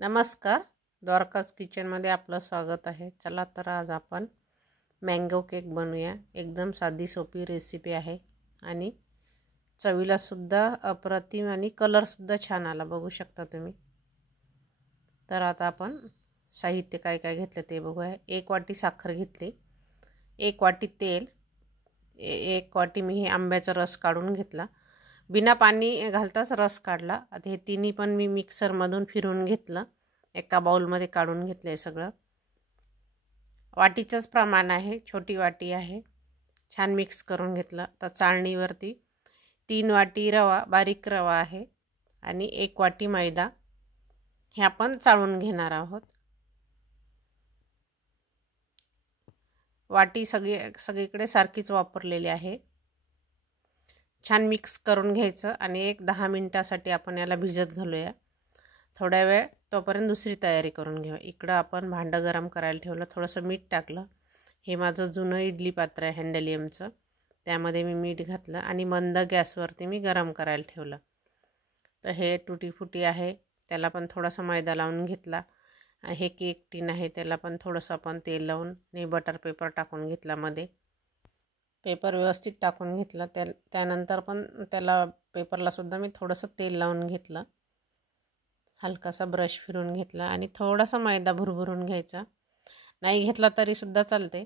नमस्कार, द्वारकाज किचनमध्ये आपलं स्वागत आहे। चला तर आज आपण मँगो केक बनवूया। एकदम साधी सोपी रेसिपी आहे आणि चवीला सुद्धा अप्रतिम आणि कलर सुद्धा छान आला, बघू शकता तुम्ही। तर आता आपण साहित्य काय काय घेतलं ते बघूया। 1 वाटी साखर घेतली, 1 वाटी तेल, 1 वाटी मी हे आंब्याचा रस काढून घेतला, बिना पाणी घालताच रस काढला। आता हे तिन्ही पण मी मिक्सरमधून फिरवून घेतलं, एका बाउलमध्ये काढून घेतले सगळं। वाटीचंच प्रमाण आहे, छोटी वाटी आहे। छान मिक्स करून घेतलं। तर चाळणीवरती 3 वाटी रवा, बारीक रवा आहे आणि 1 वाटी मैदा हे आपण चाळून घेणार आहोत। वाटी सगळीकडे सारखीच वापरलेली आहे। छान मिक्स करून घ्यायचं आणि 10 मिनिटासाठी आपण याला भिजत घालूया। थोड्या वेळ तोपर्यंत दुसरी तयारी करून घेऊ। इकडं आपण भांडं गरम करायला ठेवलं, थोडंसं मीठ टाकलं। हे माझं जुनं इडली पात्र आहे हँडलियमचं, त्यामध्ये मी मीठ घातलं आणि मंद गॅसवरती मी गरम करायला ठेवलं। तर हे टुटी फुटी आहे, त्याला पण थोडासा मैदा लावून घेतला। हे केक टीन आहे, त्याला पण थोडंसं आपण तेल लावून आणि बटर पेपर टाकून घेतला मध्ये। पेपर व्यवस्थित टाकून घेतला, त्यानंतर पण त्याला पेपरला सुद्धा मी थोडंसं तेल लावून घेतलं। हलकासा ब्रश फिरून घेतला आणि थोडासा मैदा भुरभुरून घ्यायचा, नाही घेतला तरी सुद्धा चालते।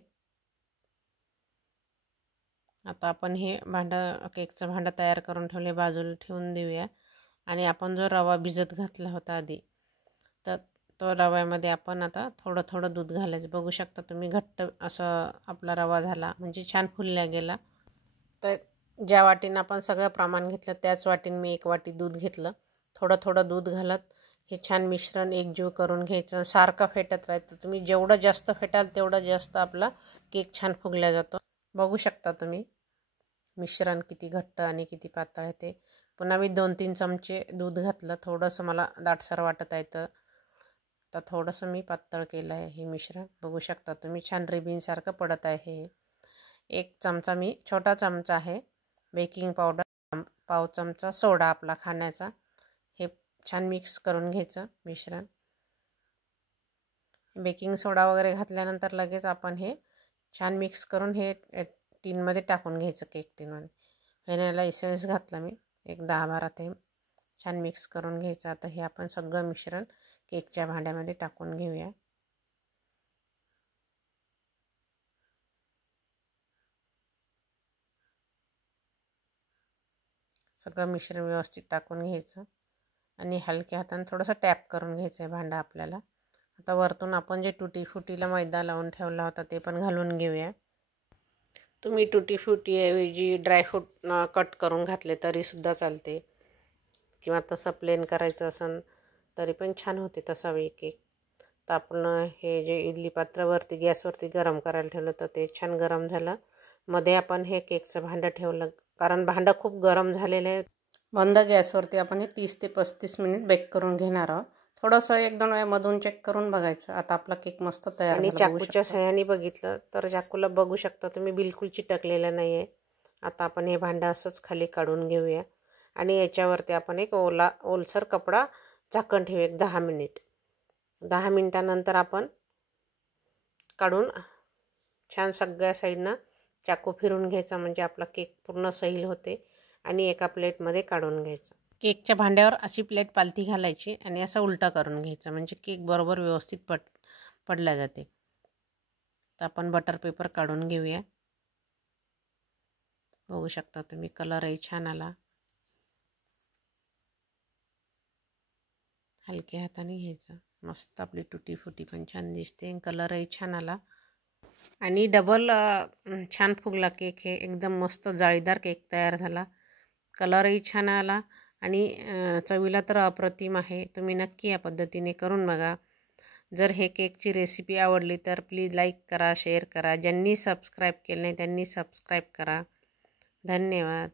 आता आपण हे भांडं, केकचं भांडं तयार करून ठेवले, बाजूला ठेवून देऊया। आणि आपण जो रवा भिजत घातला होता आधी, तर तो रव्यामध्ये आपण आता थोडं थोडं दूध घालायचं। बघू शकता तुम्ही, घट्ट असं आपला रवा झाला, म्हणजे छान फुलला गेला। तर ज्या वाटीनं आपण सगळं प्रमाण घेतलं त्याच वाटीने मी 1 वाटी दूध घेतलं। थोडं थोडं दूध घालत हे छान मिश्रण एकजीव करून घ्यायचं। सारखं फेटत राहायचं, तुम्ही जेवढं जास्त फेटाल तेवढं जास्त आपला केक छान फुगला जातो। बघू शकता तुम्ही मिश्रण किती घट्ट आणि किती पातळ आहे ते। पुन्हा मी 2-3 चमचे दूध घातलं, थोडंसं मला दाटसर वाटत आहे तर थोडंसं मी पातळ केलं आहे हे मिश्रण। बघू शकता तुम्ही, छान रिबीनसारखं पडत आहे हे। 1 चमचा मी, छोटा चमचा आहे बेकिंग पावडर, पाव चमचा सोडा आपला खाण्याचा, हे छान मिक्स करून घ्यायचं मिश्रण। बेकिंग सोडा वगैरे घातल्यानंतर लगेच आपण हे छान मिक्स करून हे टीनमध्ये टाकून घ्यायचं, केक टीनमध्ये। व्हॅनिला इसेन्स घातला मी 10-12 थेंब, छान मिक्स करून घ्यायचं। आता हे आपण सगळं मिश्रण केकच्या भांड्यामध्ये टाकून घेऊया। सगळं मिश्रण व्यवस्थित टाकून घ्यायचं आणि हलक्या हाताने थोडंसं टॅप करून घ्यायचं आहे भांडं आपल्याला। आता वरतून आपण जे टुटी फुटीला मैदा लावून ठेवला होता ते पण घालून घेऊया। तुम्ही टुटी फुटीऐवजी ड्रायफ्रूट कट करून घातले तरी सुद्धा चालते, किंवा तसं प्लेन करायचं असेल तरी पण छान होते तसा वेळ केक। तर आपण हे जे इडली पात्रावरती गॅसवरती गरम करायला ठेवलं तर ते छान गरम झालं। मध्ये आपण हे केकचं भांडं ठेवलं, कारण भांडं खूप गरम झालेलं आहे। बंद गॅसवरती आपण हे 30 ते 35 मिनिट बेक करून घेणार आहोत। थोडंसं 1-2 वेळा चेक करून बघायचं। आता आपला केक मस्त तयार झाला। आणि चाकूच्या सहाय्याने बघितलं तर चाकूला बघू शकता तुम्ही, बिलकुल चिटकलेलं नाही आहे। आता आपण हे भांडं असंच खाली काढून घेऊया आणि याच्यावरती आपण एक ओलसर कपडा झाकण ठेवूया 10 मिनिट। 10 मिनिटानंतर आपण काढून छान सगळ्या साईडनं चाकू फिरून घ्यायचा, म्हणजे आपला केक पूर्ण सैल होते आणि एका प्लेटमध्ये काढून घ्यायचं। केकच्या भांड्यावर अशी प्लेट पालथी घालायची आणि असं उलटा करून घ्यायचं, म्हणजे केक बरोबर व्यवस्थित पडला जाते। तर आपण बटर पेपर काढून घेऊया। बघू शकता तुम्ही, कलरही छान आला। हलक्या हाताने घ्यायचं, मस्त आपली टुटी फुटी पण छान दिसते, कलरही छान आला आणि डबल छान फुगला केक। हे एकदम मस्त जाळीदार केक तयार झाला, कलरही छान आला आणि चवीला तर अप्रतिम आहे। तुम्ही नक्की या पद्धतीने करून बघा। जर हे केकची रेसिपी आवडली तर प्लीज लाईक करा, शेअर करा। ज्यांनी सबस्क्राईब केलं नाही त्यांनी सबस्क्राईब करा। धन्यवाद।